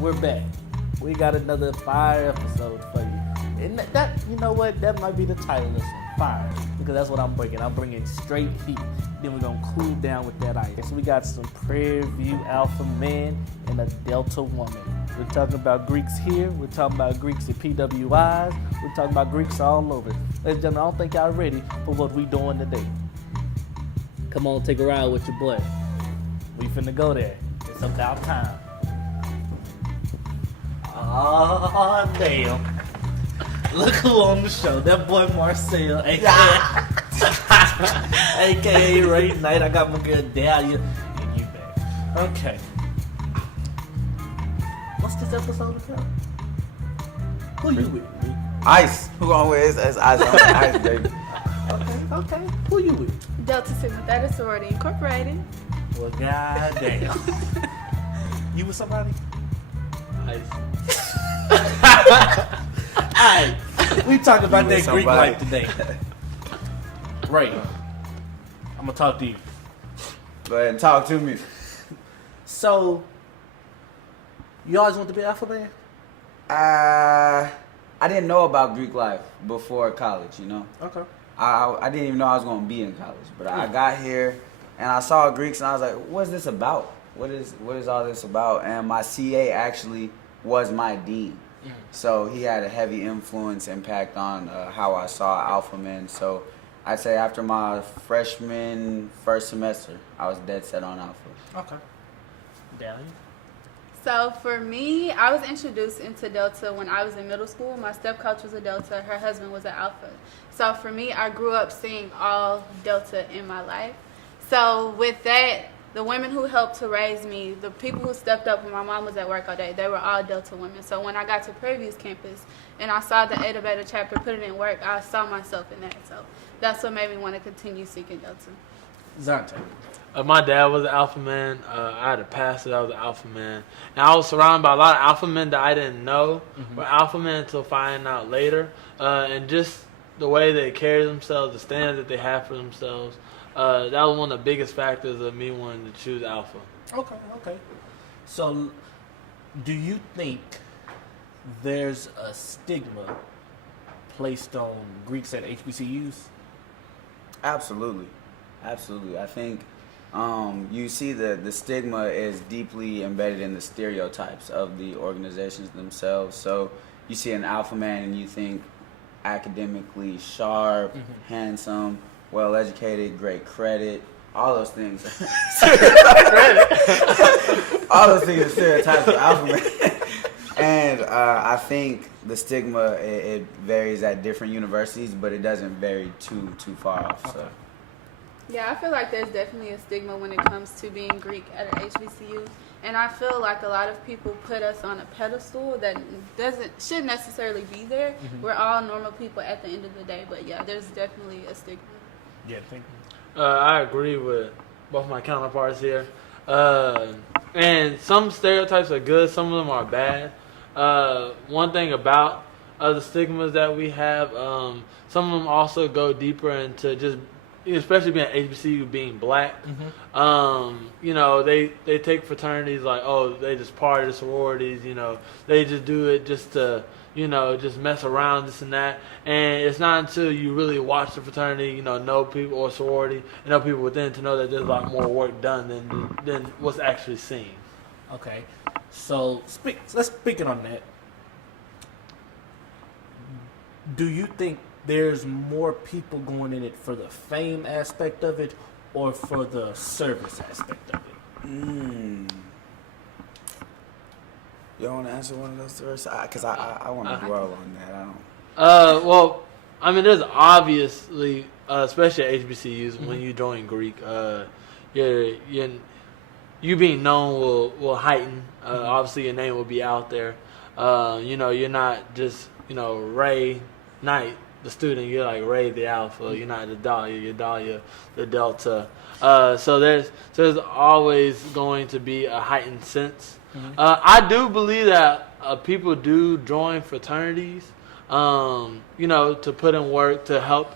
We're back. We got another fire episode for you. And that you know what? That might be the title of this one, Fire. Because that's what I'm bringing. I'm bringing straight heat. Then we're going to cool down with that ice. So we got some Prairie View alpha men and a Delta woman. We're talking about Greeks here. We're talking about Greeks at PWIs. We're talking about Greeks all over. Ladies and gentlemen, I don't think y'all ready for what we doing today. Come on, take a ride with your boy. We finna go there. It's about time. Oh, damn. Look who on the show. That boy Marcel, a.k.a. a.k.a. Ray Knight. I got my girl Dalya. And you back. Okay. What's this episode about? Who you with? Ice. Who on with is Ice? I'm Ice, baby. Okay. Who you with? Delta Sigma Theta Sorority Incorporated. Well, goddamn. You with somebody? Ice. Alright, we talking about that Greek life today. Ray, I'm gonna talk to you. Go ahead and talk to me. So, you always want to be Alpha Man? I didn't know about Greek life before college, you know? Okay. I didn't even know I was going to be in college. But I got here, and I saw Greeks, and I was like, what's this about? What is all this about? And my CA actually was my dean. So he had a heavy impact on how I saw alpha men. So I'd say after my freshman first semester, I was dead set on alpha. Okay. Dalya? So for me, I was introduced into Delta when I was in middle school. My step coach was a Delta. Her husband was an Alpha. So for me, I grew up seeing all Delta in my life. So with that, the women who helped to raise me, the people who stepped up when my mom was at work all day, they were all Delta women. So when I got to Prairie View's campus and I saw the Eta Beta chapter put it in work, I saw myself in that. So that's what made me want to continue seeking Delta. Zante? My dad was an alpha man. I had a pastor that was an alpha man. And I was surrounded by a lot of alpha men that I didn't know were alpha men until finding out later. And just the way they carry themselves, the standards that they have for themselves, that was one of the biggest factors of me wanting to choose alpha. Okay. So, do you think there's a stigma placed on Greeks at HBCUs? Absolutely. I think you see the stigma is deeply embedded in the stereotypes of the organizations themselves. So you see an alpha man and you think academically sharp, handsome, well-educated, great credit, all those things. All those things are stereotypes of alpha man. And I think the stigma, it varies at different universities, but it doesn't vary too far off. So. Yeah, I feel like there's definitely a stigma when it comes to being Greek at an HBCU. And I feel like a lot of people put us on a pedestal that shouldn't necessarily be there. We're all normal people at the end of the day. But yeah, there's definitely a stigma. Yeah, thank you. I agree with both my counterparts here. And some stereotypes are good, some of them are bad. One thing about the stigmas that we have, some of them also go deeper into just, especially being HBCU, being black. You know, they take fraternities like, oh, they just part of the sororities, you know, they just do it just to, you know, just mess around, this and that. And it's not until you really watch the fraternity, you know people, or sorority, you know people within, to know that there's a lot more work done than what's actually seen. Okay. So, let's speak it on that. Do you think there's more people going in it for the fame aspect of it or for the service aspect of it? You want to answer one of those first? Because I want to dwell on that. I don't. Well, I mean, there's obviously, especially at HBCUs, when you join Greek, you being known will heighten. Obviously, your name will be out there. You know, you're not just, you know, Ray Knight, the student. You're like Ray the Alpha. You're not the Dalya. You're Dalya the Delta. So there's always going to be a heightened sense. I do believe that people do join fraternities, you know, to put in work to help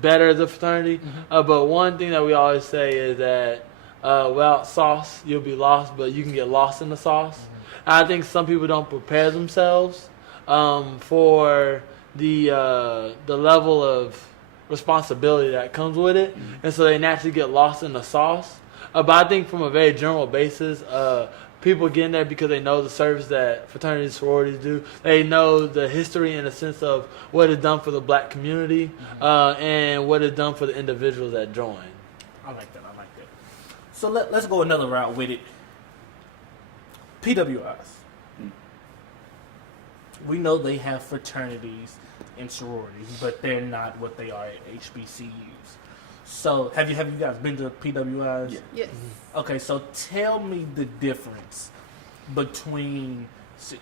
better the fraternity. But one thing that we always say is that without sauce, you'll be lost, but you can get lost in the sauce. And I think some people don't prepare themselves for the level of responsibility that comes with it, and so they naturally get lost in the sauce. But I think from a very general basis, people get in there because they know the service that fraternities and sororities do. They know the history in the sense of what it's done for the black community and what it's done for the individuals that join. I like that. So let's go another route with it. PWIs. We know they have fraternities and sororities, but they're not what they are at HBCUs. So have you guys been to PWIs? Yeah. Yes. Okay, so tell me the difference between,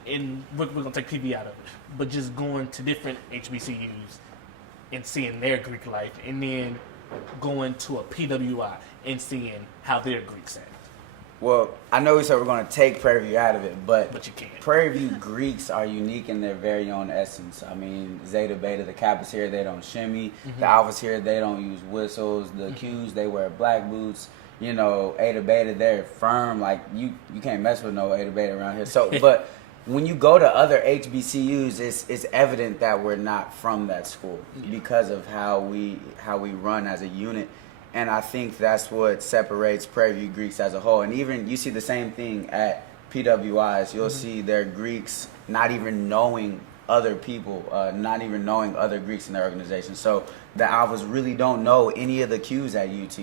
and we're gonna take PV out of it, but just going to different HBCUs and seeing their Greek life, and then going to a PWI and seeing how their Greeks act. Well, I know we said we're going to take Prairie View out of it, but you can't. Prairie View Greeks are unique in their very own essence. I mean, Zeta, Beta, the Kappas here, they don't shimmy. The Alphas here, they don't use whistles. The Qs, they wear black boots. You know, Eta, Beta, they're firm. Like, you can't mess with no Eta, Beta around here. So, but when you go to other HBCUs, it's evident that we're not from that school because of how we run as a unit. And I think that's what separates Prairie View Greeks as a whole. And even you see the same thing at PWIs. You'll see their Greeks not even knowing other people, not even knowing other Greeks in their organization. So the Alphas really don't know any of the Qs at UT.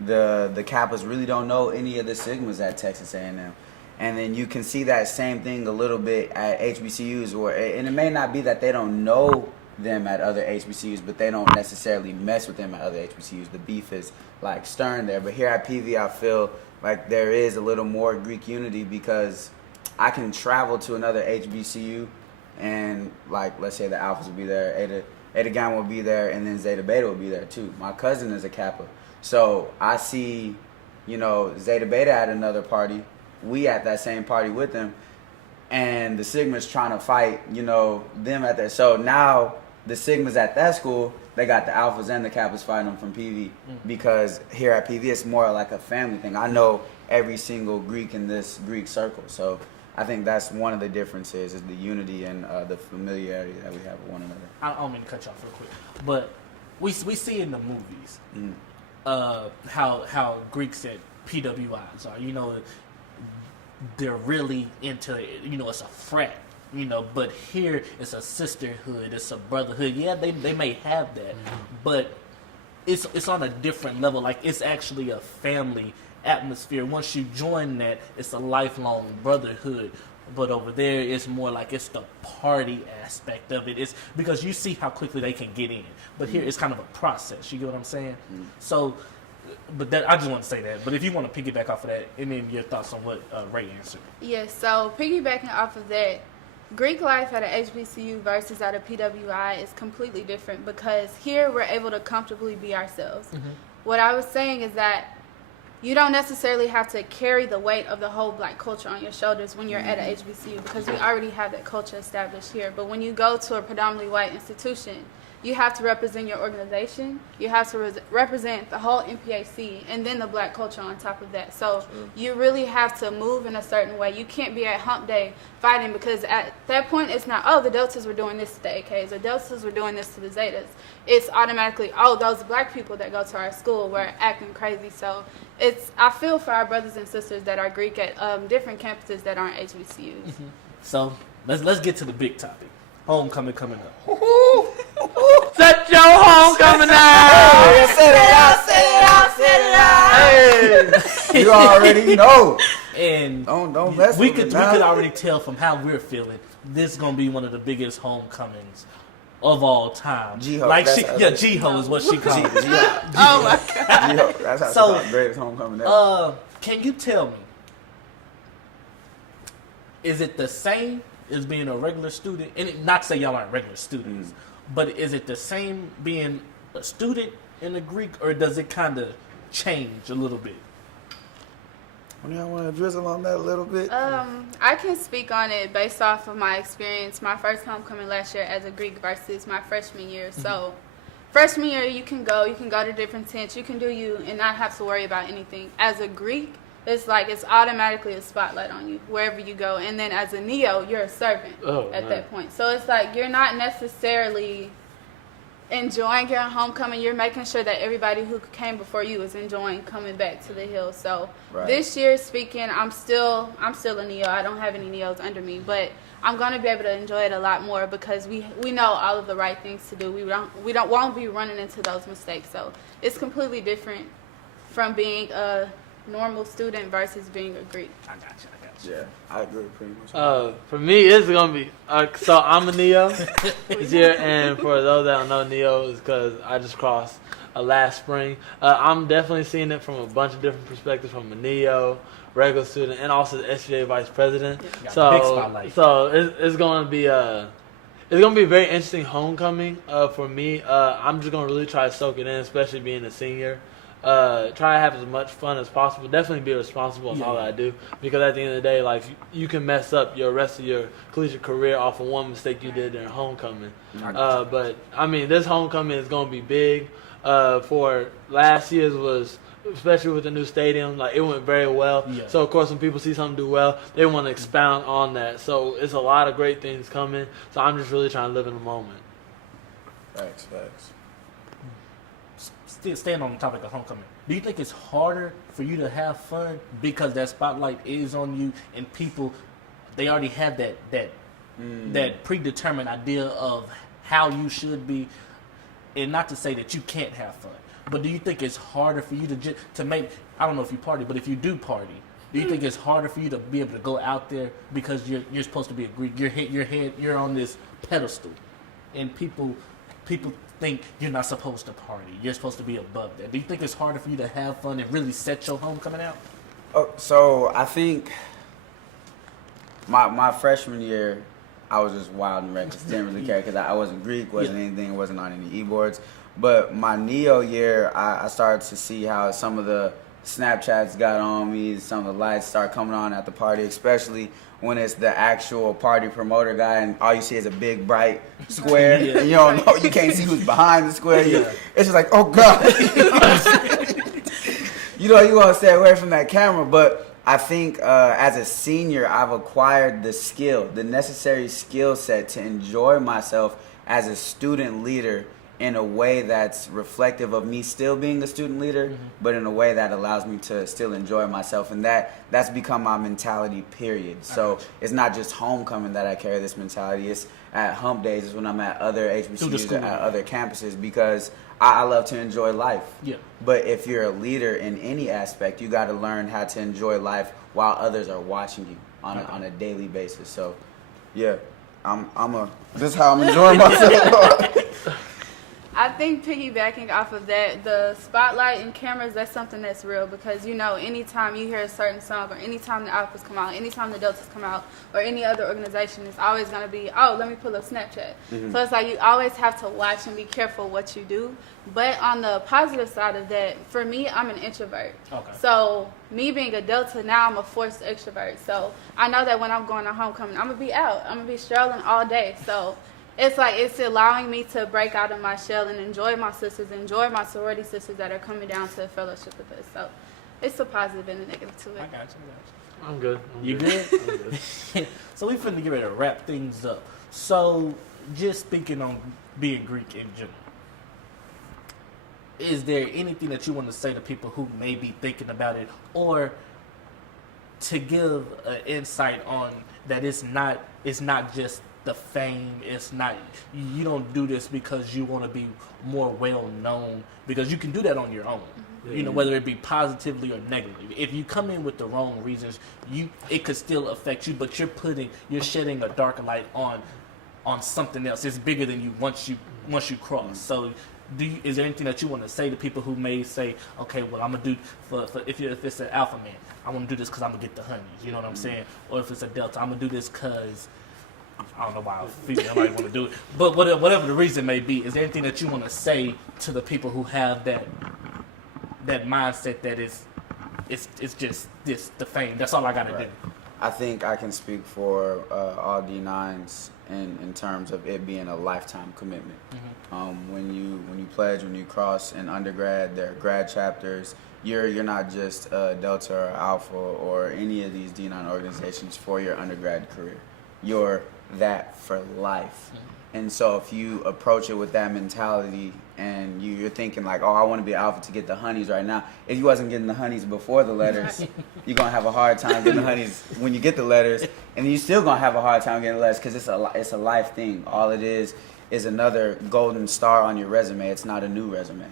The Kappas really don't know any of the Sigmas at Texas A&M. And then you can see that same thing a little bit at HBCUs, and it may not be that they don't know them at other HBCUs, but they don't necessarily mess with them at other HBCUs. The beef is like stern there. But here at PV, I feel like there is a little more Greek unity because I can travel to another HBCU and, like, let's say the Alphas will be there, Eta Gamma will be there, and then Zeta Beta will be there too. My cousin is a Kappa. So I see, Zeta Beta at another party. We at that same party with them. And the Sigma's trying to fight, them at that. So now the Sigmas at that school, they got the Alphas and the Kappas fighting them from PV because here at PV it's more like a family thing. I know every single Greek in this Greek circle. So I think that's one of the differences is the unity and the familiarity that we have with one another. I don't mean to cut you off real quick, but we see in the movies how Greeks at PWIs are. They're really into it. It's a frat. But here it's a sisterhood, it's a brotherhood. Yeah, they may have that, but it's on a different level. Like, it's actually a family atmosphere. Once you join that, it's a lifelong brotherhood. But over there, it's more like it's the party aspect of it. It's because you see how quickly they can get in. But here, it's kind of a process. You get what I'm saying? So, but I just want to say that. But if you want to piggyback off of that, and then your thoughts on what Ray answered. Yes, so piggybacking off of that, Greek life at a HBCU versus at a PWI is completely different because here we're able to comfortably be ourselves. What I was saying is that you don't necessarily have to carry the weight of the whole black culture on your shoulders when you're at a HBCU because we already have that culture established here. But when you go to a predominantly white institution, you have to represent your organization, you have to represent the whole MPAC, and then the black culture on top of that. So you really have to move in a certain way. You can't be at hump day fighting because at that point it's not, the Deltas were doing this to the AKs, or Deltas were doing this to the Zetas. It's automatically, those black people that go to our school were acting crazy. So I feel for our brothers and sisters that are Greek at different campuses that aren't HBCUs. So let's get to the big topic. Homecoming coming up. Set your homecoming out! Set it out! Hey! You already know. And don't mess we with could it now. already tell from how we're feeling. This is gonna be one of the biggest homecomings of all time. G-Ho, like that's G-Ho is what she called it. Oh my God. G-Ho, that's how she called it. Greatest homecoming ever. Can you tell me, is it the same as being a regular student? And not to say y'all aren't regular students, but is it the same being a student in the Greek, or does it kind of change a little bit? Y'all want to drizzle on that a little bit? I can speak on it based off of my experience. My first homecoming last year as a Greek versus my freshman year. So freshman year, you can go to different tents, you can do you and not have to worry about anything. As a Greek, it's like it's automatically a spotlight on you wherever you go. And then as a Neo, you're a servant at that point. So it's like you're not necessarily enjoying your homecoming. You're making sure that everybody who came before you is enjoying coming back to the hill. So this year, speaking, I'm still a Neo. I don't have any Neos under me, but I'm going to be able to enjoy it a lot more because we know all of the right things to do. We won't be running into those mistakes. So it's completely different from being a normal student versus being a Greek. I got you. Yeah, I agree pretty much. For me, it's gonna be so I'm a Neo this year, and for those that don't know, Neo is because I just crossed last spring. I'm definitely seeing it from a bunch of different perspectives, from a Neo, regular student, and also the SGA vice president. Got So, big spotlight. it's gonna be a very interesting homecoming for me. I'm just gonna really try to soak it in, especially being a senior. Try to have as much fun as possible. Definitely be responsible in all that I do, because at the end of the day, like, you can mess up your rest of your collegiate career off of one mistake you did during homecoming. But I mean, this homecoming is gonna be big. For last year's was, especially with the new stadium, like, it went very well. Yeah. So of course, when people see something do well, they want to expound on that. So it's a lot of great things coming. So I'm just really trying to live in the moment. Facts. Still staying on the topic of homecoming, do you think it's harder for you to have fun because that spotlight is on you and people, they already have that predetermined idea of how you should be, and not to say that you can't have fun, but do you think it's harder for you to make, I don't know if you party, but if you do party, do you think it's harder for you to be able to go out there because you're supposed to be a Greek, you're on this pedestal, and people think you're not supposed to party, you're supposed to be above that? Do you think it's harder for you to have fun and really set your homecoming out? Oh, so I think my freshman year, I was just wild and reckless. Didn't really care because I wasn't Greek, wasn't anything, wasn't on any e-boards. But my Neo year, I started to see how some of the Snapchats got on me, some of the lights start coming on at the party, especially when it's the actual party promoter guy and all you see is a big bright square and you don't know, you can't see who's behind the square. It's just like, oh God. You want to stay away from that camera. But I think as a senior, I've acquired the necessary skill set to enjoy myself as a student leader in a way that's reflective of me still being a student leader, but in a way that allows me to still enjoy myself. And that's become my mentality, period. So it's not just homecoming that I carry this mentality. It's at hump days, it's when I'm at other HBCUs, at other campuses, because I love to enjoy life. Yeah. But if you're a leader in any aspect, you got to learn how to enjoy life while others are watching you on a daily basis. So, yeah, this is how I'm enjoying myself. I think piggybacking off of that, the spotlight and cameras, that's something that's real, because, anytime you hear a certain song, or anytime the Alphas come out, anytime the Deltas come out, or any other organization, it's always going to be, oh, let me pull up Snapchat. So it's like you always have to watch and be careful what you do. But on the positive side of that, for me, I'm an introvert. Okay. So me being a Delta, now I'm a forced extrovert. So I know that when I'm going to homecoming, I'm going to be out. I'm going to be strolling all day. So it's like it's allowing me to break out of my shell and enjoy my sisters, enjoy my sorority sisters that are coming down to fellowship with us. So it's a positive and a negative to it. I got you. I'm good. You good? I'm good. So we finna get ready to wrap things up. So just speaking on being Greek in general, is there anything that you want to say to people who may be thinking about it, or to give an insight on that it's not just the fame, it's not, you don't do this because you want to be more well known, because you can do that on your own. Whether it be positively or negatively. If you come in with the wrong reasons, it could still affect you, but you're shedding a darker light on something else. It's bigger than you once you cross. So is there anything that you want to say to people who may say, okay, well, I'm gonna do if it's an alpha man, I want to do this because I'm gonna get the honeys, you know what I'm saying? Or if it's a delta, I'm gonna do this because I don't know why I might want to do it, but whatever the reason may be, is there anything that you want to say to the people who have that mindset that it's just the fame? That's all I got to do. I think I can speak for all D9s in terms of it being a lifetime commitment. When you pledge, when you cross in undergrad, there are grad chapters. You're not just Delta or Alpha or any of these D9 organizations for your undergrad career. You're that for life. And so if you approach it with that mentality and you're thinking like, oh, I want to be Alpha to get the honeys right now. If you wasn't getting the honeys before the letters, you're going to have a hard time getting the honeys when you get the letters. And you're still going to have a hard time getting the letters because it's a life thing. All it is another golden star on your resume. It's not a new resume.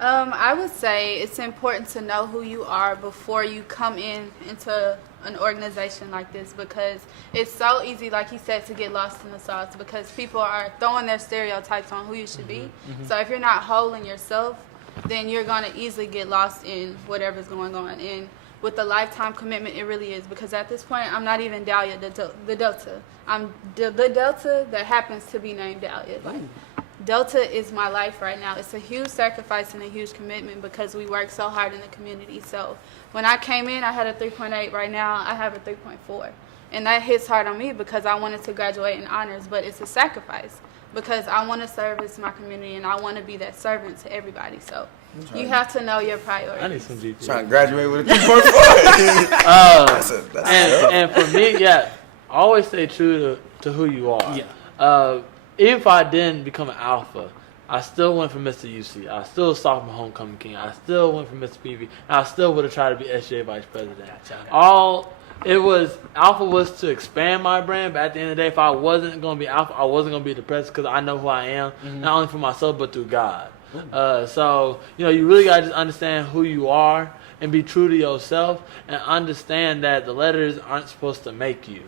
I would say it's important to know who you are before you come into an organization like this, because it's so easy, like he said, to get lost in the sauce because people are throwing their stereotypes on who you should be. So if you're not whole in yourself, then you're going to easily get lost in whatever's going on. And with the lifetime commitment, it really is, because at this point, I'm not even Dalya, the Delta. I'm the Delta that happens to be named Dalya. Like, Delta is my life right now. It's a huge sacrifice and a huge commitment because we work so hard in the community. So when I came in, I had a 3.8. Right now, I have a 3.4. And that hits hard on me because I wanted to graduate in honors, but it's a sacrifice because I want to service my community and I want to be that servant to everybody. So you have to know your priorities. I need some GPA. Trying to graduate with a 3.4. And for me, yeah, always stay true to who you are. Yeah. Even if I didn't become an Alpha, I still went for Mr. UC. I still sophomore homecoming king. I still went for Mr. PV. And I still would have tried to be SJ vice president. Alpha was to expand my brand, but at the end of the day, if I wasn't going to be Alpha, I wasn't going to be the president because I know who I am, not only for myself, but through God. So, you really got to just understand who you are and be true to yourself and understand that the letters aren't supposed to make you.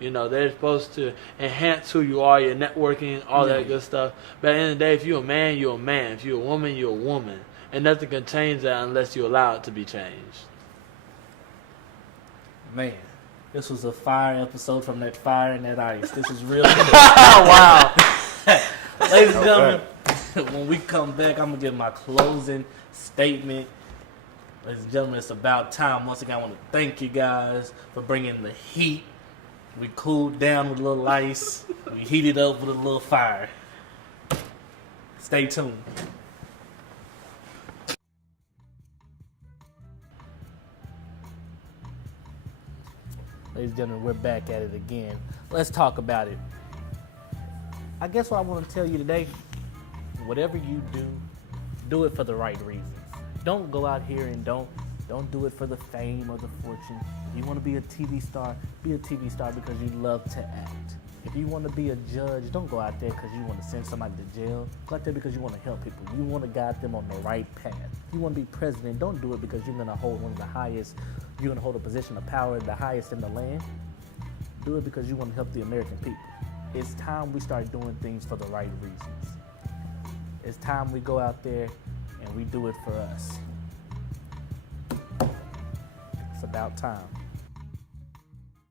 They're supposed to enhance who you are, your networking, all that good stuff. But at the end of the day, if you're a man, you're a man. If you're a woman, you're a woman. And nothing can change that unless you allow it to be changed. Man, this was a fire episode from that fire and that ice. This is really good. Wow. Ladies and gentlemen, when we come back, I'm going to give my closing statement. Ladies and gentlemen, it's about time. Once again, I want to thank you guys for bringing the heat. We cooled down with a little ice. We heated up with a little fire. Stay tuned. Ladies and gentlemen, we're back at it again. Let's talk about it. I guess what I want to tell you today, whatever you do it for the right reasons. Don't go out here and don't do it for the fame or the fortune. If you want to be a TV star, be a TV star because you love to act. If you want to be a judge, don't go out there because you want to send somebody to jail. Go out there because you want to help people. You want to guide them on the right path. If you want to be president, don't do it because you're going to hold one of the highest, you're going to hold a position of power, the highest in the land. Do it because you want to help the American people. It's time we start doing things for the right reasons. It's time we go out there and we do it for us. It's about time.